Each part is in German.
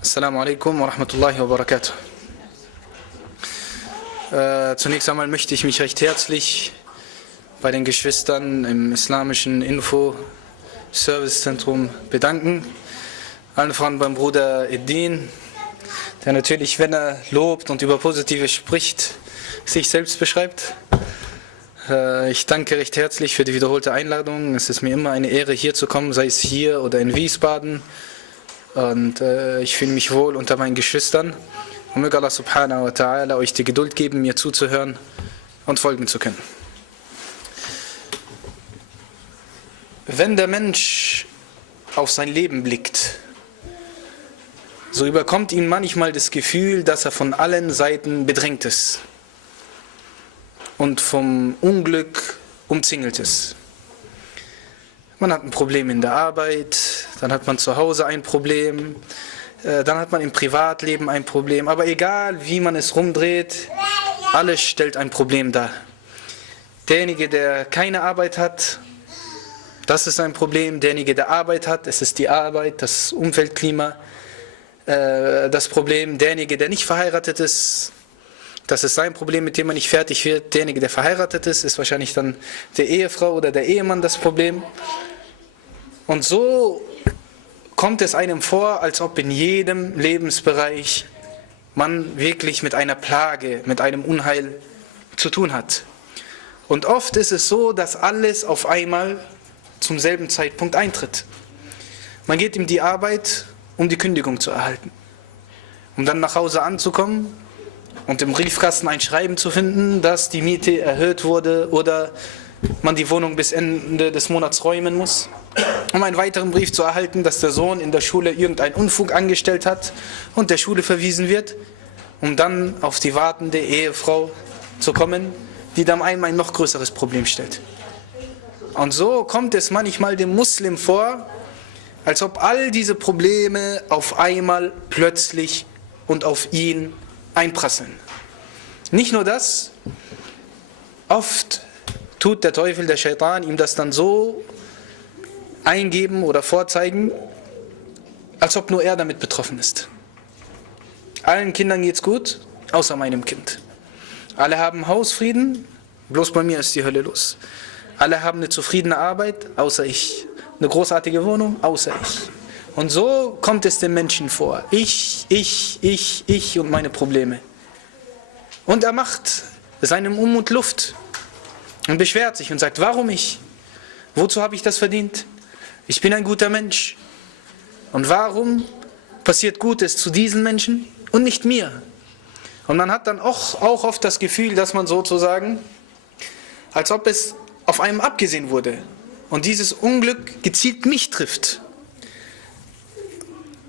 Assalamu alaikum wa rahmatullahi wa barakatuh. Zunächst einmal möchte ich mich recht herzlich bei den Geschwistern im islamischen Info-Service-Zentrum bedanken. Allen voran beim Bruder Eddin, der natürlich, wenn er lobt und über Positives spricht, sich selbst beschreibt. Ich danke recht herzlich für die wiederholte Einladung. Es ist mir immer eine Ehre, hier zu kommen, sei es hier oder in Wiesbaden. Und ich fühle mich wohl unter meinen Geschwistern. Und möge Allah subhanahu wa ta'ala euch die Geduld geben, mir zuzuhören und folgen zu können. Wenn der Mensch auf sein Leben blickt, so überkommt ihn manchmal das Gefühl, dass er von allen Seiten bedrängt ist und vom Unglück umzingelt ist. Man hat ein Problem in der Arbeit, dann hat man zu Hause ein Problem, dann hat man im Privatleben ein Problem. Aber egal, wie man es rumdreht, alles stellt ein Problem dar. Derjenige, der keine Arbeit hat, das ist ein Problem. Derjenige, der Arbeit hat, es ist die Arbeit, das Umfeldklima, das Problem. Derjenige, der nicht verheiratet ist, das ist sein Problem, mit dem man nicht fertig wird. Derjenige, der verheiratet ist, ist wahrscheinlich dann der Ehefrau oder der Ehemann das Problem. Und so kommt es einem vor, als ob in jedem Lebensbereich man wirklich mit einer Plage, mit einem Unheil zu tun hat. Und oft ist es so, dass alles auf einmal zum selben Zeitpunkt eintritt. Man geht in die Arbeit, um die Kündigung zu erhalten. Um dann nach Hause anzukommen und im Briefkasten ein Schreiben zu finden, dass die Miete erhöht wurde oder man die Wohnung bis Ende des Monats räumen muss, um einen weiteren Brief zu erhalten, dass der Sohn in der Schule irgendeinen Unfug angestellt hat und der Schule verwiesen wird, um dann auf die wartende Ehefrau zu kommen, die dann einmal ein noch größeres Problem stellt. Und so kommt es manchmal dem Muslim vor, als ob all diese Probleme auf einmal plötzlich und auf ihn einprasseln. Nicht nur das, oft tut der Teufel, der Shaitan, ihm das dann so eingeben oder vorzeigen, als ob nur er damit betroffen ist. Allen Kindern geht's gut, außer meinem Kind. Alle haben Hausfrieden, bloß bei mir ist die Hölle los. Alle haben eine zufriedene Arbeit, außer ich. Eine großartige Wohnung, außer ich. Und so kommt es dem Menschen vor. Ich und meine Probleme. Und er macht seinem Unmut Luft und beschwert sich und sagt, warum ich? Wozu habe ich das verdient? Ich bin ein guter Mensch. Und warum passiert Gutes zu diesen Menschen und nicht mir? Und man hat dann auch oft das Gefühl, dass man sozusagen, als ob es auf einem abgesehen wurde und dieses Unglück gezielt mich trifft.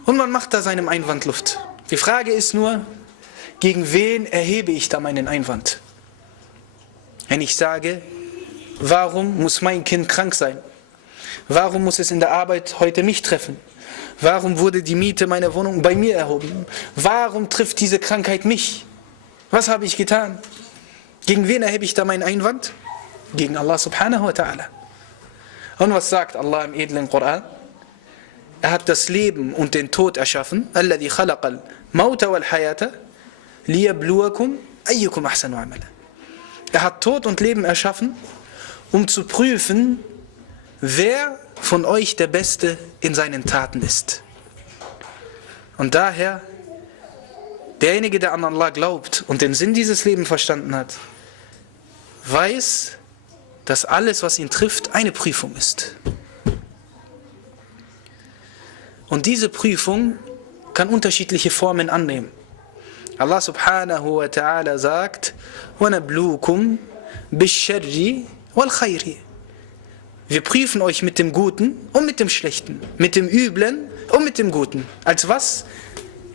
Und man macht da seinem Einwand Luft. Die Frage ist nur, gegen wen erhebe ich da meinen Einwand? Wenn ich sage, warum muss mein Kind krank sein? Warum muss es in der Arbeit heute mich treffen? Warum wurde die Miete meiner Wohnung bei mir erhoben? Warum trifft diese Krankheit mich? Was habe ich getan? Gegen wen erhebe ich da meinen Einwand? Gegen Allah subhanahu wa ta'ala. Und was sagt Allah im edlen Koran? Er hat das Leben und den Tod erschaffen. Alladhi khalaqal mauta wal hayata liyabluwakum ayyukum ahsanu amala. Er hat Tod und Leben erschaffen, um zu prüfen, wer von euch der Beste in seinen Taten ist. Und daher, derjenige, der an Allah glaubt und den Sinn dieses Lebens verstanden hat, weiß, dass alles, was ihn trifft, eine Prüfung ist. Und diese Prüfung kann unterschiedliche Formen annehmen. Allah subhanahu wa ta'ala sagt, وَنَبْلُوكُمْ بِالشَّرِّ وَالْخَيْرِ. Wir prüfen euch mit dem Guten und mit dem Schlechten, mit dem Üblen und mit dem Guten. Als was?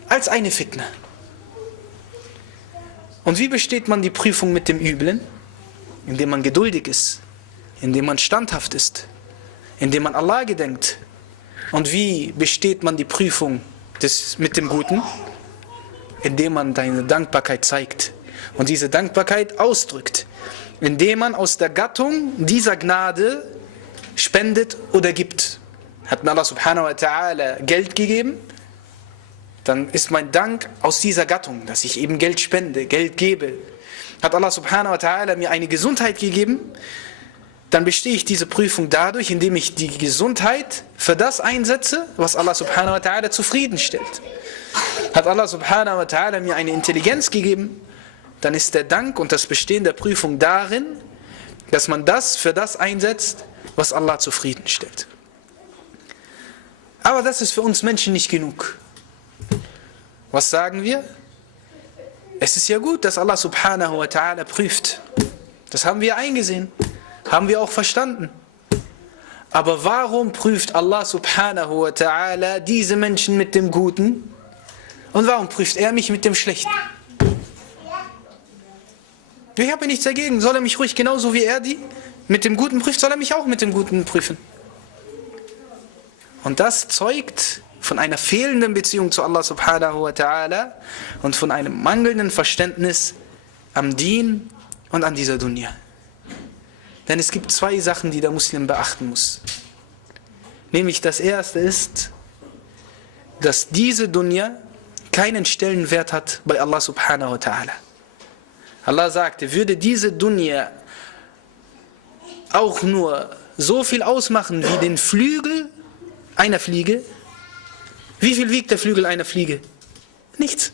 Als eine Fitna. Und wie besteht man die Prüfung mit dem Üblen? Indem man geduldig ist, indem man standhaft ist, indem man Allah gedenkt. Und wie besteht man die Prüfung mit dem Guten? Indem man deine Dankbarkeit zeigt und diese Dankbarkeit ausdrückt, indem man aus der Gattung dieser Gnade spendet oder gibt. Hat mir Allah subhanahu wa ta'ala Geld gegeben, dann ist mein Dank aus dieser Gattung, dass ich eben Geld spende, Geld gebe. Hat Allah subhanahu wa ta'ala mir eine Gesundheit gegeben, dann bestehe ich diese Prüfung dadurch, indem ich die Gesundheit für das einsetze, was Allah subhanahu wa ta'ala zufriedenstellt. Hat Allah subhanahu wa ta'ala mir eine Intelligenz gegeben, dann ist der Dank und das Bestehen der Prüfung darin, dass man das für das einsetzt, was Allah zufriedenstellt. Aber das ist für uns Menschen nicht genug. Was sagen wir? Es ist ja gut, dass Allah subhanahu wa ta'ala prüft. Das haben wir eingesehen, haben wir auch verstanden. Aber warum prüft Allah subhanahu wa ta'ala diese Menschen mit dem Guten und warum prüft er mich mit dem Schlechten? Ich habe nichts dagegen, soll er mich ruhig genauso wie er die mit dem Guten prüft, soll er mich auch mit dem Guten prüfen. Und das zeugt von einer fehlenden Beziehung zu Allah subhanahu wa ta'ala und von einem mangelnden Verständnis am Dien und an dieser Dunya. Denn es gibt zwei Sachen, die der Muslim beachten muss. Nämlich das erste ist, dass diese Dunya keinen Stellenwert hat bei Allah subhanahu wa ta'ala. Allah sagte, würde diese Dunya auch nur so viel ausmachen wie den Flügel einer Fliege. Wie viel wiegt der Flügel einer Fliege? Nichts.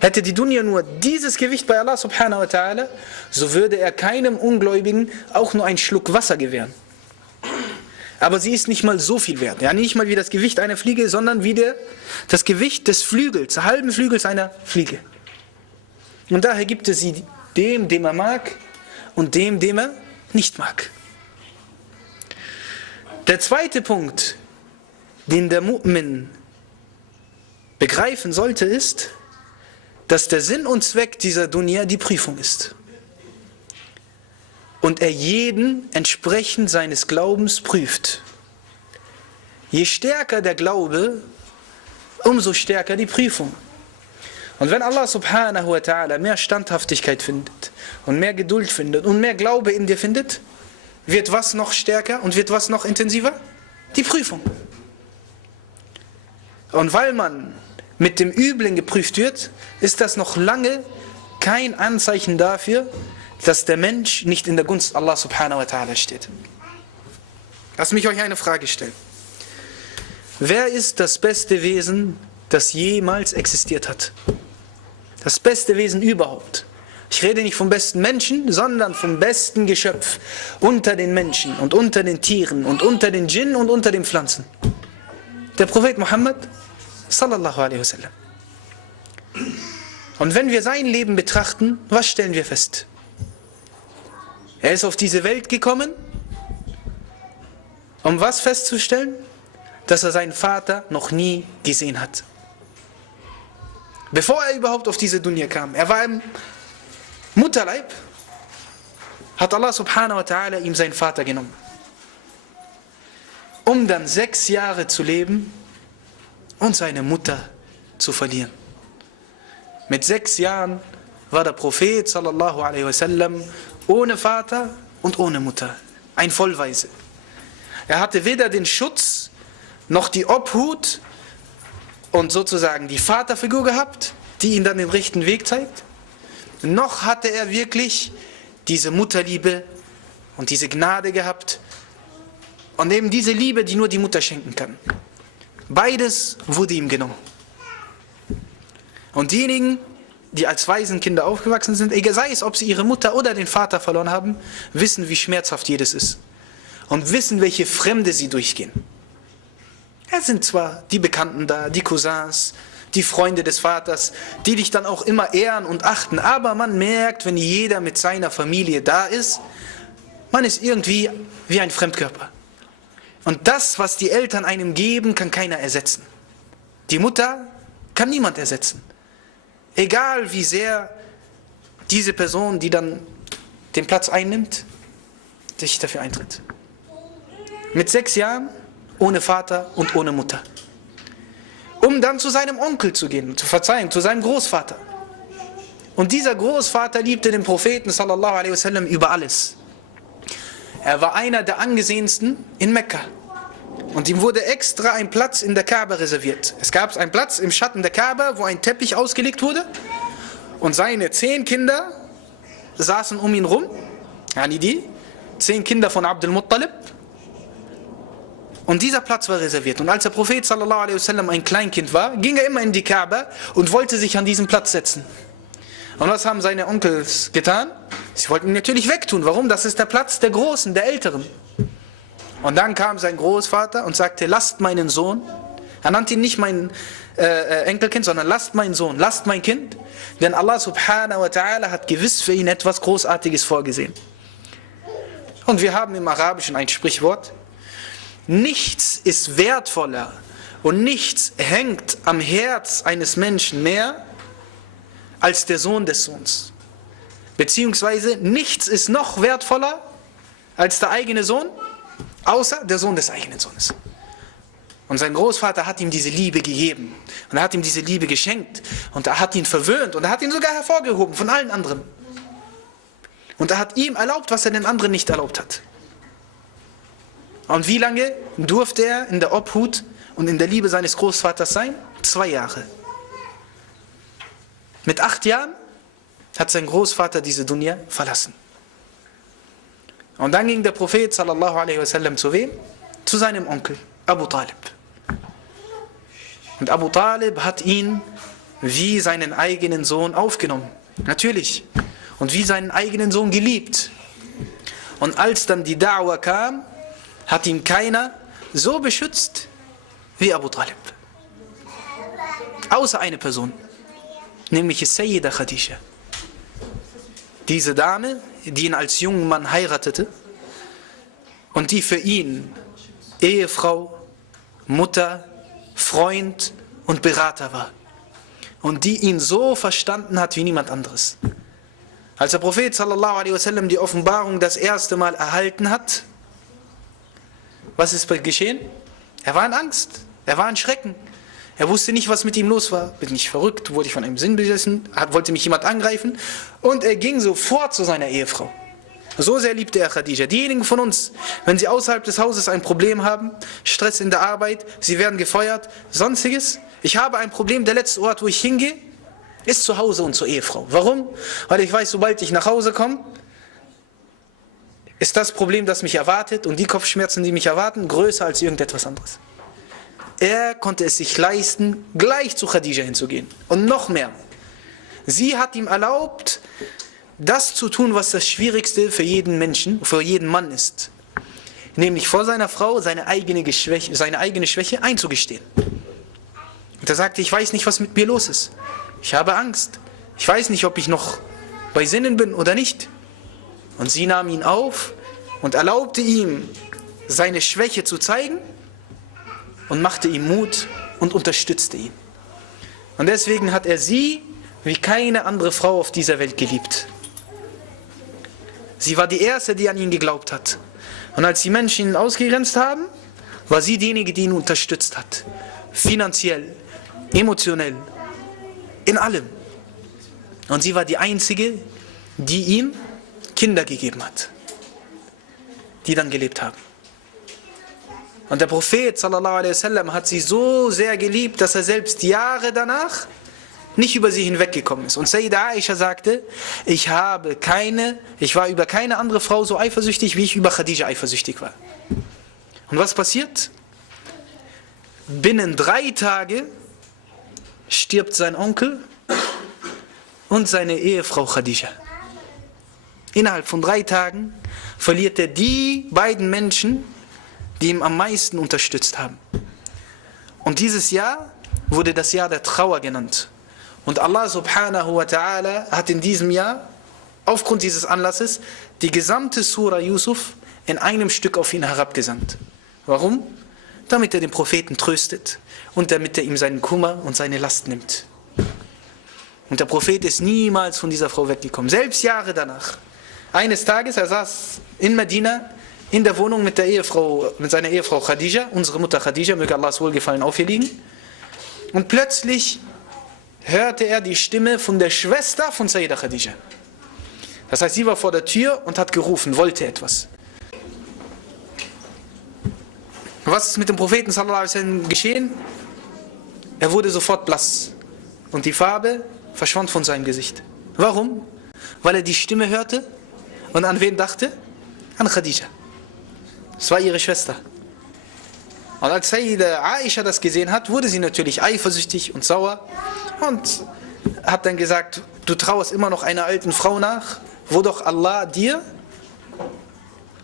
Hätte die Dunya nur dieses Gewicht bei Allah subhanahu wa ta'ala, so würde er keinem Ungläubigen auch nur einen Schluck Wasser gewähren. Aber sie ist nicht mal so viel wert. Ja, nicht mal wie das Gewicht einer Fliege, sondern wie das Gewicht des Flügels, des halben Flügels einer Fliege. Und daher gibt es sie dem, dem er mag und dem, dem er nicht mag. Der zweite Punkt, den der Mu'min begreifen sollte, ist, dass der Sinn und Zweck dieser Dunya die Prüfung ist. Und er jeden entsprechend seines Glaubens prüft. Je stärker der Glaube, umso stärker die Prüfung. Und wenn Allah subhanahu wa ta'ala mehr Standhaftigkeit findet und mehr Geduld findet und mehr Glaube in dir findet, wird was noch stärker und wird was noch intensiver? Die Prüfung. Und weil man mit dem Üblen geprüft wird, ist das noch lange kein Anzeichen dafür, dass der Mensch nicht in der Gunst Allah subhanahu wa ta'ala steht. Lass mich euch eine Frage stellen. Wer ist das beste Wesen, das jemals existiert hat? Das beste Wesen überhaupt. Ich rede nicht vom besten Menschen, sondern vom besten Geschöpf unter den Menschen und unter den Tieren und unter den Djinn und unter den Pflanzen. Der Prophet Muhammad sallallahu alaihi wasallam. Und wenn wir sein Leben betrachten, was stellen wir fest? Er ist auf diese Welt gekommen, um was festzustellen? Dass er seinen Vater noch nie gesehen hat. Bevor er überhaupt auf diese Dunya kam, er war im Mutterleib, hat Allah subhanahu wa ta'ala ihm seinen Vater genommen. Um dann 6 Jahre zu leben und seine Mutter zu verlieren. Mit 6 Jahren war der Prophet sallallahu alaihi wasallam ohne Vater und ohne Mutter. Ein Vollweise. Er hatte weder den Schutz noch die Obhut und sozusagen die Vaterfigur gehabt, die ihn dann den rechten Weg zeigt. Noch hatte er wirklich diese Mutterliebe und diese Gnade gehabt und eben diese Liebe, die nur die Mutter schenken kann. Beides wurde ihm genommen. Und diejenigen, die als Waisenkinder aufgewachsen sind, sei es, ob sie ihre Mutter oder den Vater verloren haben, wissen, wie schmerzhaft jedes ist. Und wissen, welche Fremde sie durchgehen. Es sind zwar die Bekannten da, die Cousins, die Freunde des Vaters, die dich dann auch immer ehren und achten, aber man merkt, wenn jeder mit seiner Familie da ist, man ist irgendwie wie ein Fremdkörper. Und das, was die Eltern einem geben, kann keiner ersetzen. Die Mutter kann niemand ersetzen. Egal wie sehr diese Person, die dann den Platz einnimmt, sich dafür eintritt. Mit 6 Jahren, ohne Vater und ohne Mutter. Um dann zu seinem Onkel zu gehen, zu seinem Großvater. Und dieser Großvater liebte den Propheten sallallahu alaihi wasallam über alles. Er war einer der angesehensten in Mekka. Und ihm wurde extra ein Platz in der Kaaba reserviert. Es gab einen Platz im Schatten der Kaaba, wo ein Teppich ausgelegt wurde. Und seine 10 Kinder saßen um ihn rum. Yani die 10 Kinder von Abdul Muttalib. Und dieser Platz war reserviert. Und als der Prophet sallallahu alaihi wasallam ein Kleinkind war, ging er immer in die Kaaba und wollte sich an diesen Platz setzen. Und was haben seine Onkels getan? Sie wollten ihn natürlich wegtun. Warum? Das ist der Platz der Großen, der Älteren. Und dann kam sein Großvater und sagte, lasst meinen Sohn, er nannte ihn nicht mein Enkelkind, sondern lasst meinen Sohn, lasst mein Kind, denn Allah subhanahu wa ta'ala hat gewiss für ihn etwas Großartiges vorgesehen. Und wir haben im Arabischen ein Sprichwort, nichts ist wertvoller und nichts hängt am Herz eines Menschen mehr als der Sohn des Sohns. Beziehungsweise nichts ist noch wertvoller als der eigene Sohn, außer der Sohn des eigenen Sohnes. Und sein Großvater hat ihm diese Liebe gegeben. Und er hat ihm diese Liebe geschenkt. Und er hat ihn verwöhnt. Und er hat ihn sogar hervorgehoben von allen anderen. Und er hat ihm erlaubt, was er den anderen nicht erlaubt hat. Und wie lange durfte er in der Obhut und in der Liebe seines Großvaters sein? 2 Jahre. Mit 8 Jahren hat sein Großvater diese Dunya verlassen. Und dann ging der Prophet sallallahu alaihi wasallam zu wem? Zu seinem Onkel, Abu Talib. Und Abu Talib hat ihn wie seinen eigenen Sohn aufgenommen. Natürlich. Und wie seinen eigenen Sohn geliebt. Und als dann die Da'wah kam, hat ihn keiner so beschützt wie Abu Talib. Außer eine Person. Nämlich Sayyida Khadija. Diese Dame, die ihn als jungen Mann heiratete und die für ihn Ehefrau, Mutter, Freund und Berater war. Und die ihn so verstanden hat wie niemand anderes. Als der Prophet sallallahu alaihi wasallam die Offenbarung das erste Mal erhalten hat, was ist geschehen? Er war in Angst, er war in Schrecken. Er wusste nicht, was mit ihm los war. Bin ich verrückt? Wurde ich von einem Sinn besessen? Wollte mich jemand angreifen? Und er ging sofort zu seiner Ehefrau. So sehr liebte er Khadija. Diejenigen von uns, wenn sie außerhalb des Hauses ein Problem haben, Stress in der Arbeit, sie werden gefeuert, sonstiges. Ich habe ein Problem, der letzte Ort, wo ich hingehe, ist zu Hause und zur Ehefrau. Warum? Weil ich weiß, sobald ich nach Hause komme, ist das Problem, das mich erwartet und die Kopfschmerzen, die mich erwarten, größer als irgendetwas anderes. Er konnte es sich leisten, gleich zu Khadija hinzugehen. Und noch mehr. Sie hat ihm erlaubt, das zu tun, was das Schwierigste für jeden Menschen, für jeden Mann ist. Nämlich vor seiner Frau seine eigene Schwäche einzugestehen. Und er sagte, ich weiß nicht, was mit mir los ist. Ich habe Angst. Ich weiß nicht, ob ich noch bei Sinnen bin oder nicht. Und sie nahm ihn auf und erlaubte ihm, seine Schwäche zu zeigen und machte ihm Mut und unterstützte ihn. Und deswegen hat er sie wie keine andere Frau auf dieser Welt geliebt. Sie war die Erste, die an ihn geglaubt hat. Und als die Menschen ihn ausgegrenzt haben, war sie diejenige, die ihn unterstützt hat. Finanziell, emotionell, in allem. Und sie war die Einzige, die ihm Kinder gegeben hat, die dann gelebt haben. Und der Prophet sallallahu alaihi wasallam hat sie so sehr geliebt, dass er selbst Jahre danach nicht über sie hinweggekommen ist. Und Sayyida Aisha sagte, ich war über keine andere Frau so eifersüchtig, wie ich über Khadija eifersüchtig war. Und was passiert? Binnen 3 Tage stirbt sein Onkel und seine Ehefrau Khadija. Innerhalb von 3 Tagen verliert er die beiden Menschen, die ihm am meisten unterstützt haben. Und dieses Jahr wurde das Jahr der Trauer genannt. Und Allah subhanahu wa ta'ala hat in diesem Jahr, aufgrund dieses Anlasses, die gesamte Surah Yusuf in einem Stück auf ihn herabgesandt. Warum? Damit er den Propheten tröstet und damit er ihm seinen Kummer und seine Last nimmt. Und der Prophet ist niemals von dieser Frau weggekommen, selbst Jahre danach. Eines Tages, er saß in Medina, in der Wohnung mit seiner Ehefrau Khadija, unsere Mutter Khadija, möge Allahs Wohlgefallen auf ihr liegen. Und plötzlich hörte er die Stimme von der Schwester von Sayyida Khadija. Das heißt, sie war vor der Tür und hat gerufen, wollte etwas. Was ist mit dem Propheten sallallahu alaihi wasallam geschehen? Er wurde sofort blass und die Farbe verschwand von seinem Gesicht. Warum? Weil er die Stimme hörte und an wen dachte? An Khadija. Das war ihre Schwester. Und als Sayyida Aisha das gesehen hat, wurde sie natürlich eifersüchtig und sauer und hat dann gesagt, du trauerst immer noch einer alten Frau nach, wo doch Allah dir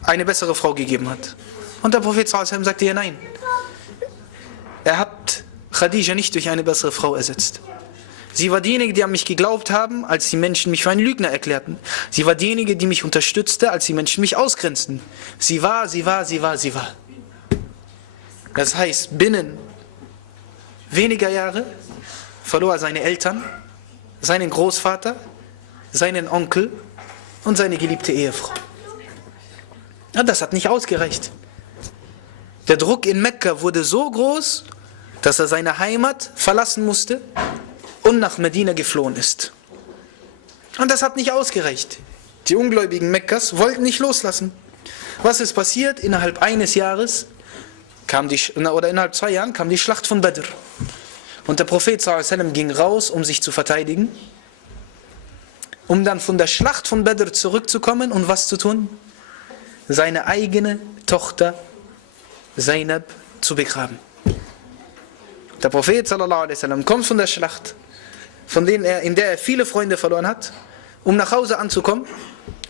eine bessere Frau gegeben hat. Und der Prophet sallallahu alaihi wasallam sagte ihr nein. Er hat Khadija nicht durch eine bessere Frau ersetzt. Sie war diejenige, die an mich geglaubt haben, als die Menschen mich für einen Lügner erklärten. Sie war diejenige, die mich unterstützte, als die Menschen mich ausgrenzten. Sie war. Das heißt, binnen weniger Jahre verlor er seine Eltern, seinen Großvater, seinen Onkel und seine geliebte Ehefrau. Und das hat nicht ausgereicht. Der Druck in Mekka wurde so groß, dass er seine Heimat verlassen musste und nach Medina geflohen ist. Und das hat nicht ausgereicht. Die Ungläubigen Mekkas wollten nicht loslassen. Was ist passiert? Innerhalb eines Jahres innerhalb 2 Jahren kam die Schlacht von Badr. Und der Prophet sallallahu alaihi wasallam ging raus, um sich zu verteidigen, um dann von der Schlacht von Badr zurückzukommen und was zu tun? Seine eigene Tochter Zainab zu begraben. Der Prophet sallallahu alaihi wasallam kommt von der Schlacht, in der er viele Freunde verloren hat, um nach Hause anzukommen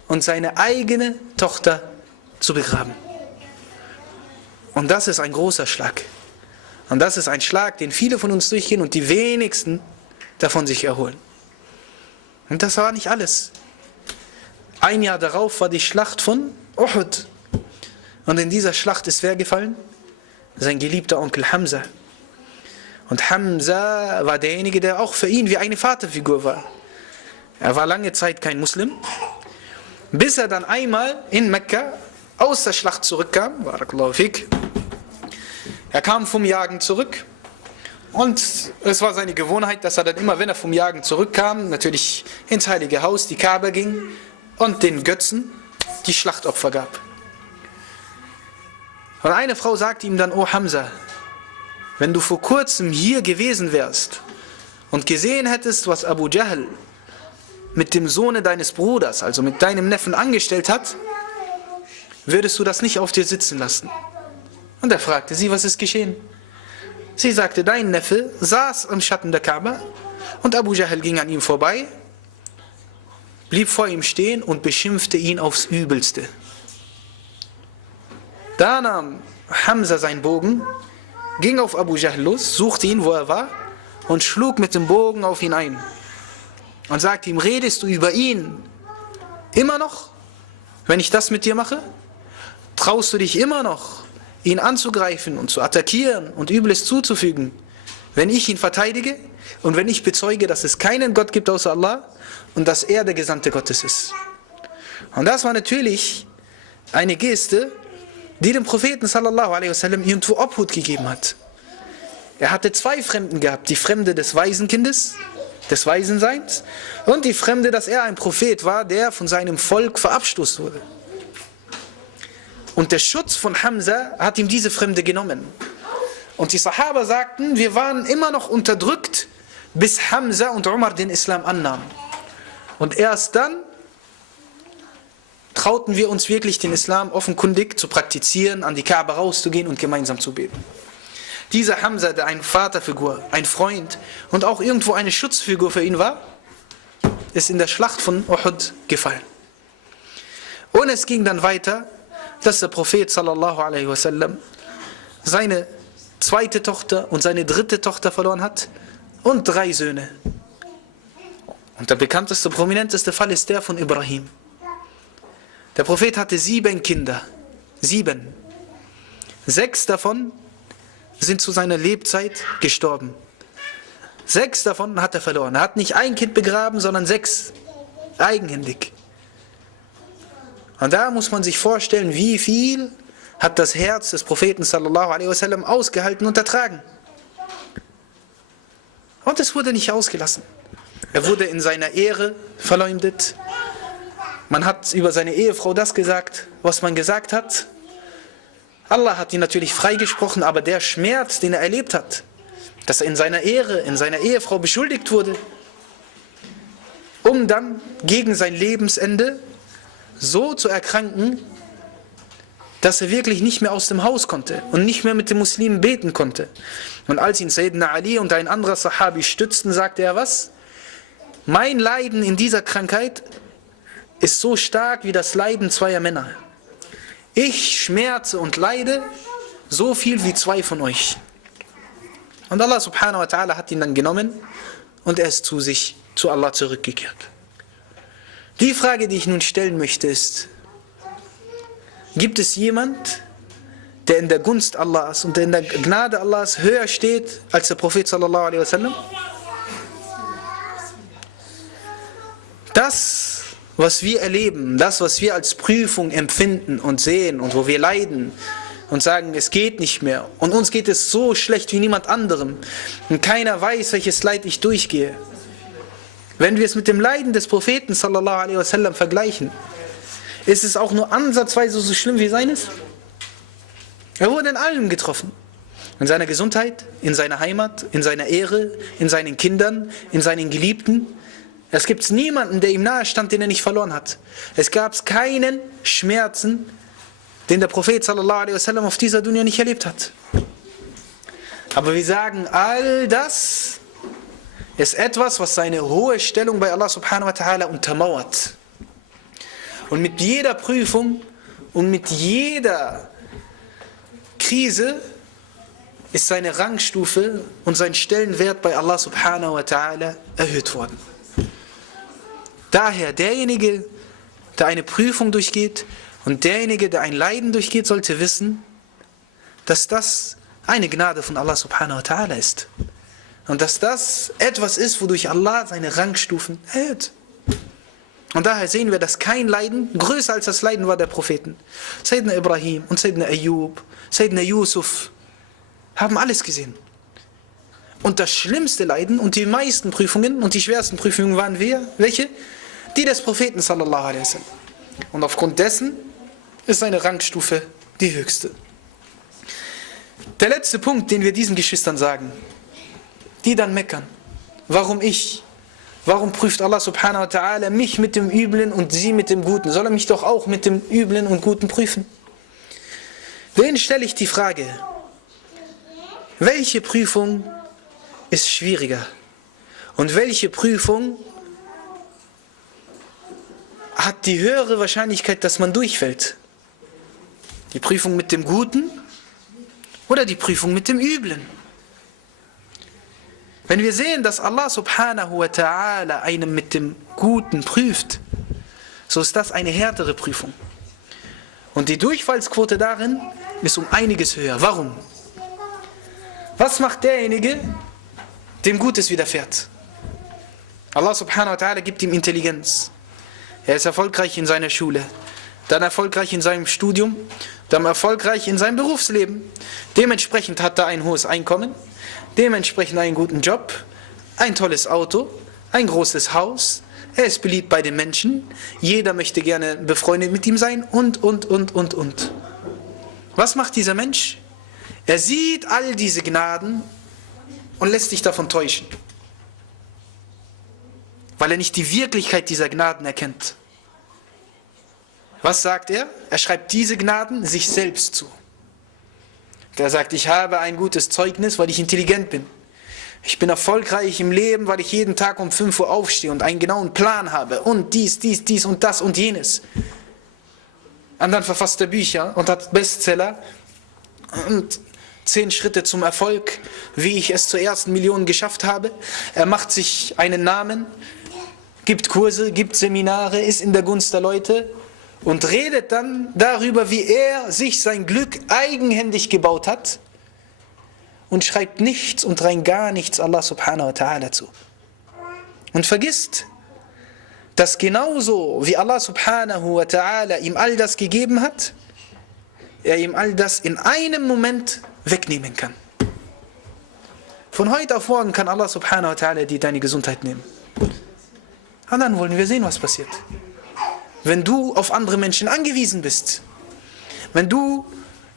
und seine eigene Tochter zu begraben. Und das ist ein großer Schlag. Und das ist ein Schlag, den viele von uns durchgehen und die wenigsten davon sich erholen. Und das war nicht alles. Ein Jahr darauf war die Schlacht von Uhud. Und in dieser Schlacht ist wer gefallen? Sein geliebter Onkel Hamza. Und Hamza war derjenige, der auch für ihn wie eine Vaterfigur war. Er war lange Zeit kein Muslim, bis er dann einmal in Mekka aus der Schlacht zurückkam. Barakallahu fik. Er kam vom Jagen zurück und es war seine Gewohnheit, dass er dann immer, wenn er vom Jagen zurückkam, natürlich ins Heilige Haus, die Kaaba ging und den Götzen die Schlachtopfer gab. Und eine Frau sagte ihm dann, oh Hamza, wenn du vor kurzem hier gewesen wärst und gesehen hättest, was Abu Jahl mit dem Sohne deines Bruders, also mit deinem Neffen angestellt hat, würdest du das nicht auf dir sitzen lassen. Und er fragte sie, was ist geschehen? Sie sagte, dein Neffe saß im Schatten der Kaaba und Abu Jahl ging an ihm vorbei, blieb vor ihm stehen und beschimpfte ihn aufs Übelste. Da nahm Hamza seinen Bogen, ging auf Abu Jahl los, suchte ihn, wo er war, und schlug mit dem Bogen auf ihn ein. Und sagte ihm, redest du über ihn immer noch, wenn ich das mit dir mache? Traust du dich immer noch, ihn anzugreifen und zu attackieren und Übles zuzufügen, wenn ich ihn verteidige und wenn ich bezeuge, dass es keinen Gott gibt außer Allah und dass er der Gesandte Gottes ist? Und das war natürlich eine Geste, die dem Propheten sallallahu alaihi wasallam irgendwo Obhut gegeben hat. Er hatte 2 Fremden gehabt, die Fremde des Waisenkindes, des Waisenseins, und die Fremde, dass er ein Prophet war, der von seinem Volk verabstoßt wurde. Und der Schutz von Hamza hat ihm diese Fremde genommen. Und die Sahaba sagten, wir waren immer noch unterdrückt, bis Hamza und Umar den Islam annahmen. Und erst dann trauten wir uns wirklich, den Islam offenkundig zu praktizieren, an die Kaaba rauszugehen und gemeinsam zu beten. Dieser Hamza, der eine Vaterfigur, ein Freund und auch irgendwo eine Schutzfigur für ihn war, ist in der Schlacht von Uhud gefallen. Und es ging dann weiter, dass der Prophet sallallahu alaihi wasallam seine 2. Tochter und seine 3. Tochter verloren hat und 3 Söhne. Und der bekannteste, prominenteste Fall ist der von Ibrahim. Der Prophet hatte 7 Kinder. 7. 6 davon sind zu seiner Lebzeit gestorben. 6 davon hat er verloren. Er hat nicht ein Kind begraben, sondern 6 eigenhändig. Und da muss man sich vorstellen, wie viel hat das Herz des Propheten sallallahu alaihi wasallam ausgehalten und ertragen. Und es wurde nicht ausgelassen. Er wurde in seiner Ehre verleumdet. Man hat über seine Ehefrau das gesagt, was man gesagt hat. Allah hat ihn natürlich freigesprochen, aber der Schmerz, den er erlebt hat, dass er in seiner Ehre, in seiner Ehefrau beschuldigt wurde, um dann gegen sein Lebensende so zu erkranken, dass er wirklich nicht mehr aus dem Haus konnte und nicht mehr mit den Muslimen beten konnte. Und als ihn Sayyidina Ali und ein anderer Sahabi stützten, sagte er was? Mein Leiden in dieser Krankheit ist so stark wie das Leiden zweier Männer. Ich schmerze und leide so viel wie zwei von euch. Und Allah subhanahu wa ta'ala hat ihn dann genommen und er ist zu Allah zurückgekehrt. Die Frage, die ich nun stellen möchte, ist: Gibt es jemand, der in der Gunst Allahs und der in der Gnade Allahs höher steht als der Prophet sallallahu alaihi wasallam? Das, was wir erleben, das, was wir als Prüfung empfinden und sehen und wo wir leiden und sagen, es geht nicht mehr und uns geht es so schlecht wie niemand anderem und keiner weiß, welches Leid ich durchgehe. Wenn wir es mit dem Leiden des Propheten sallallahu alaihi wasallam vergleichen, ist es auch nur ansatzweise so schlimm wie seines? Er wurde in allem getroffen. In seiner Gesundheit, in seiner Heimat, in seiner Ehre, in seinen Kindern, in seinen Geliebten. Es gibt niemanden, der ihm nahe stand, den er nicht verloren hat. Es gab keinen Schmerzen, den der Prophet sallallahu alaihi wasallam auf dieser Dunya nicht erlebt hat. Aber wir sagen, all das ist etwas, was seine hohe Stellung bei Allah subhanahu wa ta'ala untermauert. Und mit jeder Prüfung und mit jeder Krise ist seine Rangstufe und sein Stellenwert bei Allah subhanahu wa ta'ala erhöht worden. Daher derjenige, der eine Prüfung durchgeht und derjenige, der ein Leiden durchgeht, sollte wissen, dass das eine Gnade von Allah subhanahu wa ta'ala ist. Und dass das etwas ist, wodurch Allah seine Rangstufen erhöht. Und daher sehen wir, dass kein Leiden größer als das Leiden war der Propheten. Sayyidina Ibrahim und Sayyidina Ayyub, Sayyidina Yusuf haben alles gesehen. Und das schlimmste Leiden und die meisten Prüfungen und die schwersten Prüfungen waren welche? Die des Propheten sallallahu alaihi wasallam. Und aufgrund dessen ist seine Rangstufe die höchste. Der letzte Punkt, den wir diesen Geschwistern sagen, die dann meckern. Warum ich? Warum prüft Allah subhanahu wa ta'ala mich mit dem Üblen und sie mit dem Guten? Soll er mich doch auch mit dem Üblen und Guten prüfen? Wen stelle ich die Frage? Welche Prüfung ist schwieriger? Und welche Prüfung hat die höhere Wahrscheinlichkeit, dass man durchfällt? Die Prüfung mit dem Guten oder die Prüfung mit dem Üblen? Wenn wir sehen, dass Allah subhanahu wa ta'ala einen mit dem Guten prüft, so ist das eine härtere Prüfung. Und die Durchfallsquote darin ist um einiges höher. Warum? Was macht derjenige, dem Gutes widerfährt? Allah subhanahu wa ta'ala gibt ihm Intelligenz. Er ist erfolgreich in seiner Schule, dann erfolgreich in seinem Studium, dann erfolgreich in seinem Berufsleben. Dementsprechend hat er ein hohes Einkommen, dementsprechend einen guten Job, ein tolles Auto, ein großes Haus. Er ist beliebt bei den Menschen, jeder möchte gerne befreundet mit ihm sein und. Was macht dieser Mensch? Er sieht all diese Gnaden und lässt sich davon täuschen, weil er nicht die Wirklichkeit dieser Gnaden erkennt. Was sagt er? Er schreibt diese Gnaden sich selbst zu. Der sagt, ich habe ein gutes Zeugnis, weil ich intelligent bin. Ich bin erfolgreich im Leben, weil ich jeden Tag um 5 Uhr aufstehe und einen genauen Plan habe. Und dies und das und jenes. Und dann verfasst er Bücher und hat Bestseller und 10 Schritte zum Erfolg, wie ich es zur ersten Million geschafft habe. Er macht sich einen Namen, gibt Kurse, gibt Seminare, ist in der Gunst der Leute und redet dann darüber, wie er sich sein Glück eigenhändig gebaut hat und schreibt nichts und rein gar nichts Allah subhanahu wa ta'ala zu. Und vergisst, dass genauso wie Allah subhanahu wa ta'ala ihm all das gegeben hat, er ihm all das in einem Moment wegnehmen kann. Von heute auf morgen kann Allah subhanahu wa ta'ala dir deine Gesundheit nehmen. Und dann wollen wir sehen, was passiert. Wenn du auf andere Menschen angewiesen bist, wenn du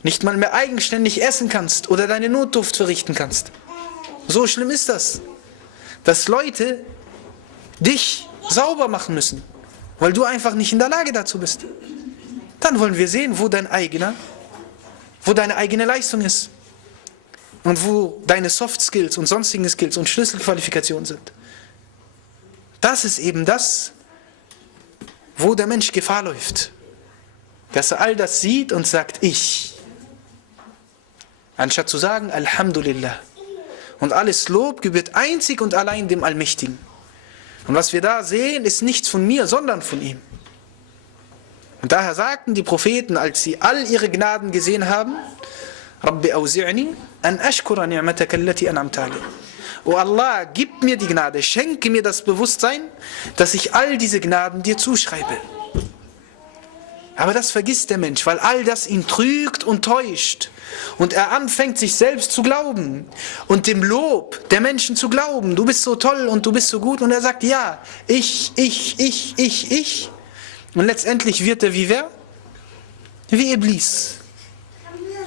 nicht mal mehr eigenständig essen kannst oder deine Notdurft verrichten kannst. So schlimm ist das, dass Leute dich sauber machen müssen, weil du einfach nicht in der Lage dazu bist. Dann wollen wir sehen, wo deine eigene Leistung ist und wo deine Soft Skills und sonstigen Skills und Schlüsselqualifikationen sind. Das ist eben das, wo der Mensch Gefahr läuft. Dass er all das sieht und sagt, ich. Anstatt zu sagen, Alhamdulillah. Und alles Lob gebührt einzig und allein dem Allmächtigen. Und was wir da sehen, ist nichts von mir, sondern von ihm. Und daher sagten die Propheten, als sie all ihre Gnaden gesehen haben, Rabbi awzi'ni an ashkura ni'mataka allati an'amta alayya. O Allah, gib mir die Gnade, schenke mir das Bewusstsein, dass ich all diese Gnaden dir zuschreibe. Aber das vergisst der Mensch, weil all das ihn trügt und täuscht. Und er anfängt, sich selbst zu glauben und dem Lob der Menschen zu glauben. Du bist so toll und du bist so gut. Und er sagt, ja, ich. Und letztendlich wird er wie wer? Wie Iblis.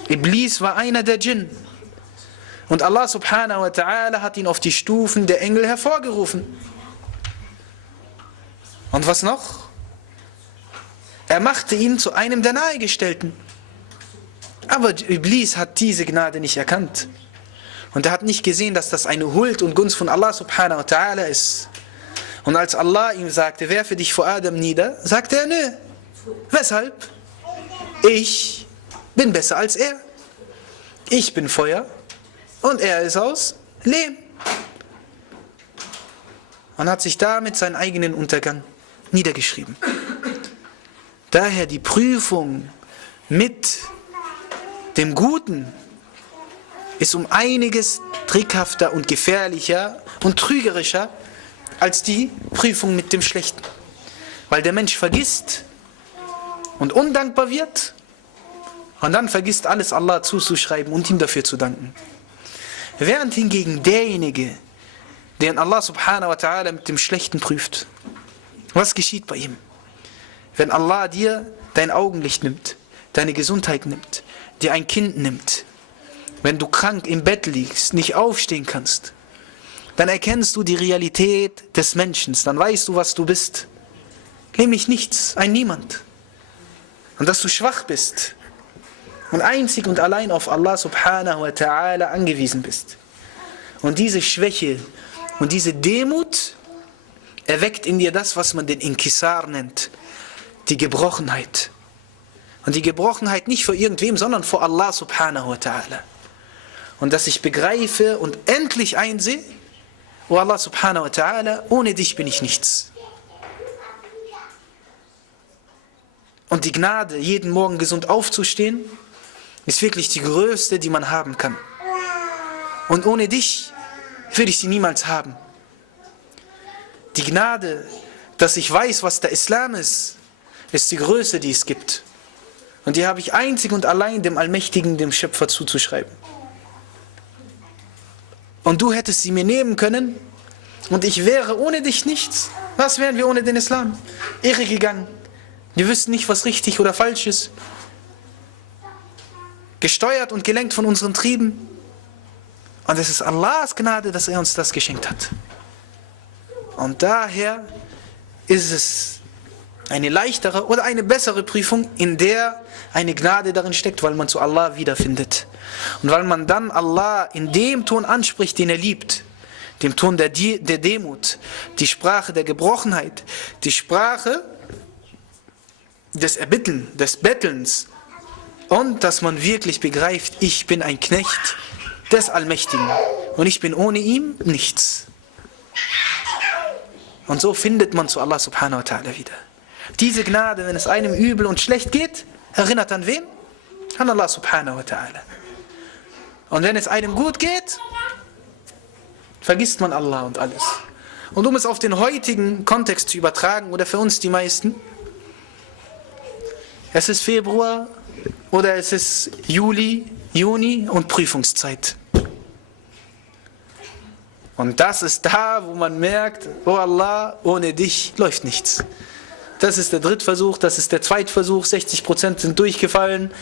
Iblis war einer der Djinn. Und Allah subhanahu wa ta'ala hat ihn auf die Stufen der Engel hervorgerufen. Und was noch? Er machte ihn zu einem der Nahegestellten. Aber Iblis hat diese Gnade nicht erkannt. Und er hat nicht gesehen, dass das eine Huld und Gunst von Allah subhanahu wa ta'ala ist. Und als Allah ihm sagte, werfe dich vor Adam nieder, sagte er, nö. Weshalb? Ich bin besser als er. Ich bin Feuer und er ist aus Lehm. Und hat sich damit seinen eigenen Untergang niedergeschrieben. Daher die Prüfung mit dem Guten ist um einiges trickhafter und gefährlicher und trügerischer als die Prüfung mit dem Schlechten. Weil der Mensch vergisst und undankbar wird und dann vergisst alles Allah zuzuschreiben und ihm dafür zu danken. Während hingegen derjenige, den Allah subhanahu wa ta'ala mit dem Schlechten prüft, was geschieht bei ihm? Wenn Allah dir dein Augenlicht nimmt, deine Gesundheit nimmt, dir ein Kind nimmt, wenn du krank im Bett liegst, nicht aufstehen kannst, dann erkennst du die Realität des Menschen, dann weißt du, was du bist. Nämlich nichts, ein Niemand. Und dass du schwach bist und einzig und allein auf Allah subhanahu wa ta'ala angewiesen bist. Und diese Schwäche und diese Demut erweckt in dir das, was man den Inkisar nennt, die Gebrochenheit. Und die Gebrochenheit nicht vor irgendwem, sondern vor Allah subhanahu wa ta'ala. Und dass ich begreife und endlich einsehe, O Allah subhanahu wa ta'ala, ohne dich bin ich nichts. Und die Gnade, jeden Morgen gesund aufzustehen, ist wirklich die größte, die man haben kann. Und ohne dich würde ich sie niemals haben. Die Gnade, dass ich weiß, was der Islam ist die größte, die es gibt. Und die habe ich einzig und allein dem Allmächtigen, dem Schöpfer zuzuschreiben. Und du hättest sie mir nehmen können und ich wäre ohne dich nichts. Was wären wir ohne den Islam? Irre gegangen. Wir wüssten nicht, was richtig oder falsch ist. Gesteuert und gelenkt von unseren Trieben. Und es ist Allahs Gnade, dass er uns das geschenkt hat. Und daher ist es eine leichtere oder eine bessere Prüfung, in der eine Gnade darin steckt, weil man zu Allah wiederfindet. Und weil man dann Allah in dem Ton anspricht, den er liebt. Dem Ton der Demut, die Sprache der Gebrochenheit, die Sprache des Erbitteln, des Bettelns. Und dass man wirklich begreift, ich bin ein Knecht des Allmächtigen. Und ich bin ohne ihm nichts. Und so findet man zu Allah subhanahu wa ta'ala wieder. Diese Gnade, wenn es einem übel und schlecht geht, erinnert an wen? An Allah subhanahu wa ta'ala. Und wenn es einem gut geht, vergisst man Allah und alles. Und um es auf den heutigen Kontext zu übertragen, oder für uns die meisten, es ist Februar oder es ist Juli, Juni und Prüfungszeit. Und das ist da, wo man merkt, oh Allah, ohne dich läuft nichts. Das ist der Drittversuch, das ist der Zweitversuch, 60% sind durchgefallen.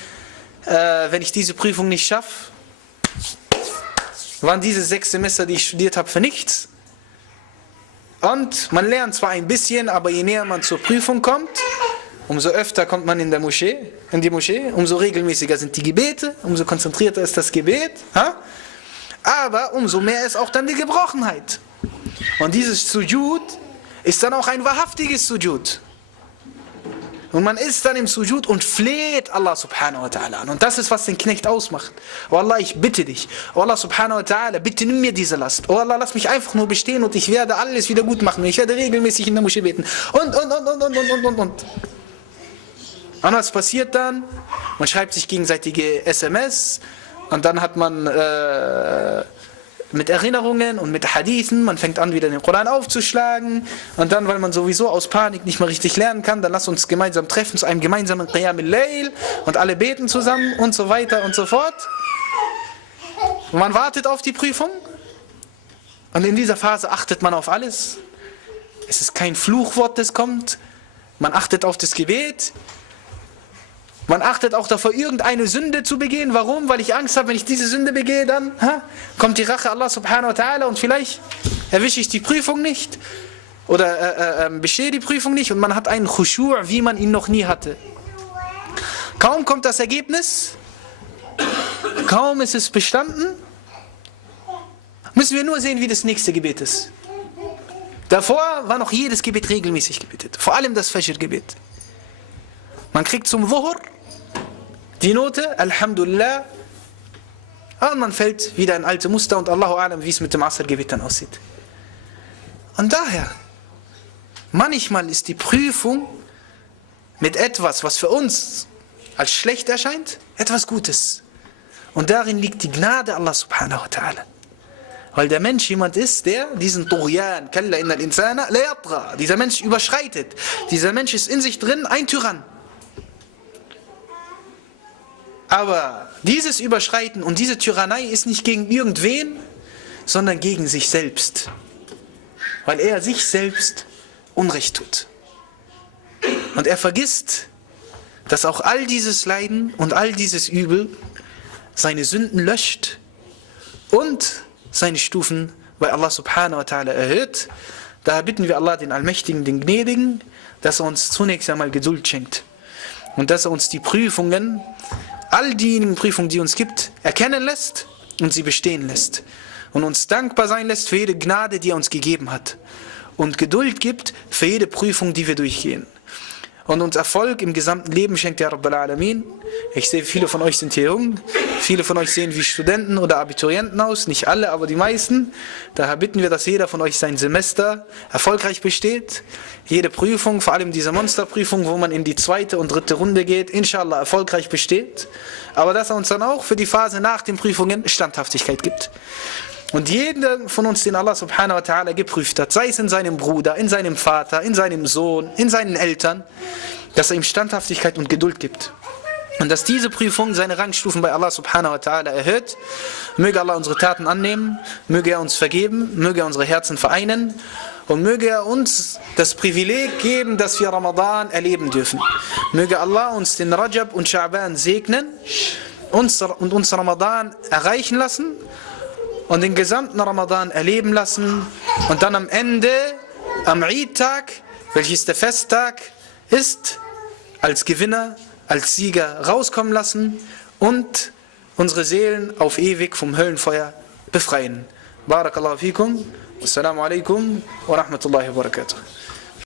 wenn ich diese Prüfung nicht schaffe, waren diese 6 Semester, die ich studiert habe, für nichts. Und man lernt zwar ein bisschen, aber je näher man zur Prüfung kommt, umso öfter kommt man in die Moschee, umso regelmäßiger sind die Gebete, umso konzentrierter ist das Gebet. Aber umso mehr ist auch dann die Gebrochenheit. Und dieses Sujud ist dann auch ein wahrhaftiges Sujud. Und man ist dann im Sujud und fleht Allah subhanahu wa ta'ala an. Und das ist, was den Knecht ausmacht. Oh Allah, ich bitte dich. Oh Allah subhanahu wa ta'ala, bitte nimm mir diese Last. Oh Allah, lass mich einfach nur bestehen und ich werde alles wieder gut machen. Ich werde regelmäßig in der Moschee beten. Und. Und was passiert dann? Man schreibt sich gegenseitige SMS und dann hat man mit Erinnerungen und mit Hadithen, man fängt an, wieder den Koran aufzuschlagen und dann, weil man sowieso aus Panik nicht mehr richtig lernen kann, dann lass uns gemeinsam treffen zu einem gemeinsamen Qiyam al-Layl und alle beten zusammen und so weiter und so fort. Und man wartet auf die Prüfung und in dieser Phase achtet man auf alles. Es ist kein Fluchwort, das kommt. Man achtet auf das Gebet. Man achtet auch davor, irgendeine Sünde zu begehen. Warum? Weil ich Angst habe, wenn ich diese Sünde begehe, dann kommt die Rache Allah subhanahu wa ta'ala und vielleicht erwische ich die Prüfung nicht oder bestehe die Prüfung nicht und man hat einen Khushu', wie man ihn noch nie hatte. Kaum kommt das Ergebnis, kaum ist es bestanden, müssen wir nur sehen, wie das nächste Gebet ist. Davor war noch jedes Gebet regelmäßig gebetet, vor allem das Fajr-Gebet. Man kriegt zum Dhuhr die Note, Alhamdulillah, und man fällt wieder in alte Muster und Allahu A'lam, wie es mit dem Asr-Gebet dann aussieht. Und daher, manchmal ist die Prüfung mit etwas, was für uns als schlecht erscheint, etwas Gutes. Und darin liegt die Gnade Allah subhanahu wa ta'ala. Weil der Mensch jemand ist, der diesen Tughyan, Kalla innal insana la yatgha, dieser Mensch überschreitet. Dieser Mensch ist in sich drin ein Tyrann. Aber dieses Überschreiten und diese Tyrannei ist nicht gegen irgendwen, sondern gegen sich selbst. Weil er sich selbst Unrecht tut. Und er vergisst, dass auch all dieses Leiden und all dieses Übel seine Sünden löscht und seine Stufen bei Allah subhanahu wa ta'ala erhöht. Daher bitten wir Allah, den Allmächtigen, den Gnädigen, dass er uns zunächst einmal Geduld schenkt. Und dass er uns die Prüfungen, all diejenigen Prüfungen, die uns gibt, erkennen lässt und sie bestehen lässt. Und uns dankbar sein lässt für jede Gnade, die er uns gegeben hat. Und Geduld gibt für jede Prüfung, die wir durchgehen. Und uns Erfolg im gesamten Leben schenkt der Rabbal Alamin. Ich sehe, viele von euch sind hier jung. Viele von euch sehen wie Studenten oder Abiturienten aus. Nicht alle, aber die meisten. Daher bitten wir, dass jeder von euch sein Semester erfolgreich besteht. Jede Prüfung, vor allem diese Monsterprüfung, wo man in die 2. und 3. Runde geht, inshallah erfolgreich besteht. Aber dass er uns dann auch für die Phase nach den Prüfungen Standhaftigkeit gibt. Und jeder von uns, den Allah subhanahu wa ta'ala geprüft hat, sei es in seinem Bruder, in seinem Vater, in seinem Sohn, in seinen Eltern, dass er ihm Standhaftigkeit und Geduld gibt. Und dass diese Prüfung seine Rangstufen bei Allah subhanahu wa ta'ala erhöht. Möge Allah unsere Taten annehmen, möge er uns vergeben, möge er unsere Herzen vereinen und möge er uns das Privileg geben, dass wir Ramadan erleben dürfen. Möge Allah uns den Rajab und Sha'ban segnen und uns Ramadan erreichen lassen und den gesamten Ramadan erleben lassen und dann am Ende, am Eid-Tag, welches der Festtag ist, als Gewinner, als Sieger rauskommen lassen und unsere Seelen auf ewig vom Höllenfeuer befreien. Barakallahu fikum, wassalamu alaikum wa rahmatullahi wa barakatuh.